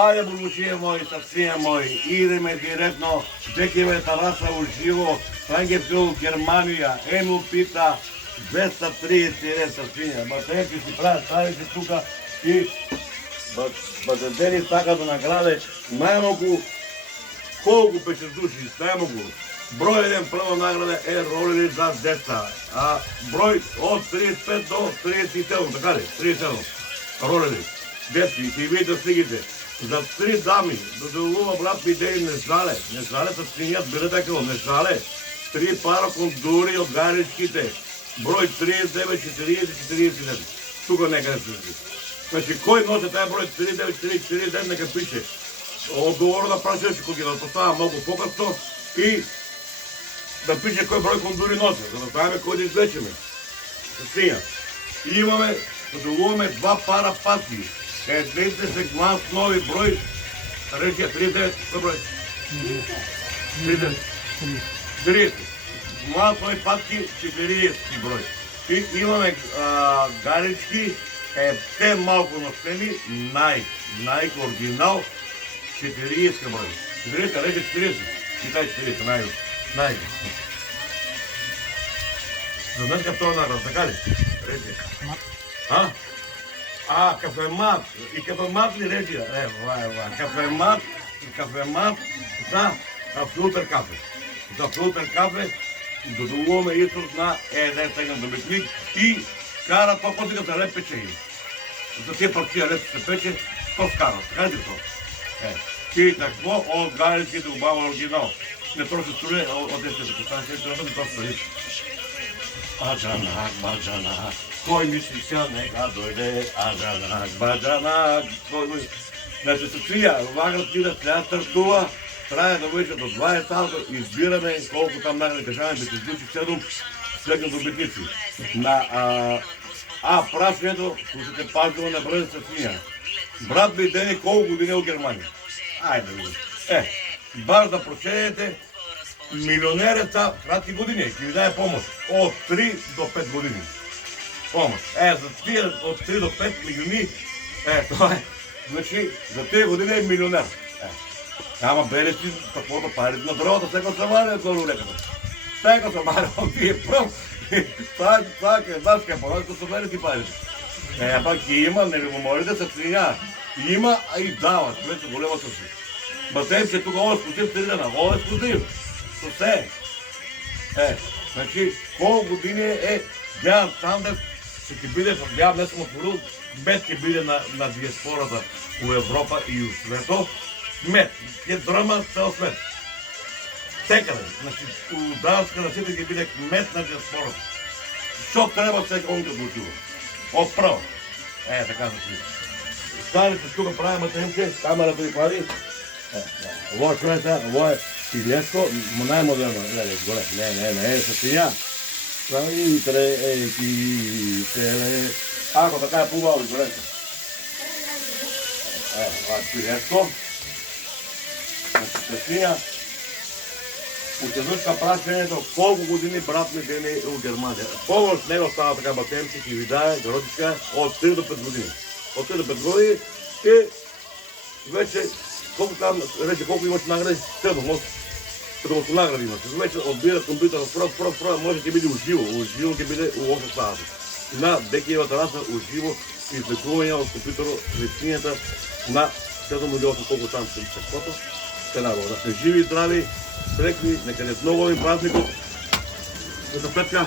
Ајде, бурбучија мои, сација мои, идеме директно, Бекиеве тараса уживо, Франгефил, Германија, Емил пита, 230 сација, батеки си правят, ставите тука и батедени така да награде најмногу, колку беше души, најмногу. Број 1 прва награда е ролери за деца, а број од 35 до 37, така ли? 37 ролери, детски, и видите слигите. За 3 дами, доделува брат ми дей не жале са свинјат, биле така, не жале. 3 пара кондури од гаричките, број 39, 40, 47, тука некаде се зби. Значи, кој носи тај број 39, 40, 49, нека пише. Одговор да прашаш, кој ги да поставя многу покасно и да пише кој број кондури носи, за да знаеме кој да извлечеме. Свинја. И имаме, доделуваме 2 пара патки. 30 мас нови број, рече 30, кој број? 30. Мас нови патки, 40 број. И имаме гарички, те малко носени, најк оригинал, 40 број. 40, рече 40. Читай 40, најк. За днеска тоа награда, така ли? Рече. Кафемат. И кафемат ли речи? Кафемат за филтер кафе. За филтер кафе додолуваме истот на еден сегнат добитник и кара тоа потика да леп пече. За тие партија леп се пече, то скара. Така ли то? И такво од гаричките убава оригинал. Не троши струе од десете костане, тоа не троши струе. Баджанак, кој мисли сега нека дојде, баджанак, кој мисли. Значи, сација, вагат ти да трябва стартува, трае да вече до 20 салта, избираме колку там награди кажаме, да се излучи 7 сегнат добитници. Прашањето, слушате пазливо на брзе сација. Брат ми дени колку години у Германија. Ајде да видим. Баш да проченете, милионерата кратки години, ќе ви даде помош од 3 до 5 години. Помош. За тие од 3 до 5 милиони, тоа е. Значи, за тие години е милионер. Ама бере си таквото парите на дрвата, секој се варе од реката. Секој се варе од тие прв. Така е, знаеш ке понадко се бере ти парите. Пак ќе има, не ви го молите, се свинја. Има, а и дава, тоа е голема срци. Батем че тука ова ексклузив 3 дена, ова ексклузив. Со се. Значи, колко години е Дејан Сандев, ќе биде, Дејан не сум отворил, мет ќе биде на диаспората у Европа и у светот. Мет, ќе драма цел свет. Секаде, значи, у Данска на сите ќе биде мет на диаспората. Што треба сега он да учува? Од прво. Така да си. Станете тука правиме темче, камерата ви прави. Ова човека, ова е филешко, најмодерно, гледај, горе, не, сација. Ако така е пубаво, човека. Ова е филешко. Сација. Учедушка прашањето, колку години брат ми дени у Германија. Помош него става така батемци, ќе ви даде, городичка, од 3 до 5 години. Од 3 до 5 години и вече колку там, рече, колку имаш награди, 7, може, 7 награди имаш. Вече одбира компјутерот прв, може ќе биде уживо ќе биде у 8 сати. На Бекиева тараса уживо извлекување од компјутерот листињата на 7 или 8, колку там се фото. Се набава, да сте живи и здрави, среќни, нека не многу овим празникот. До петка.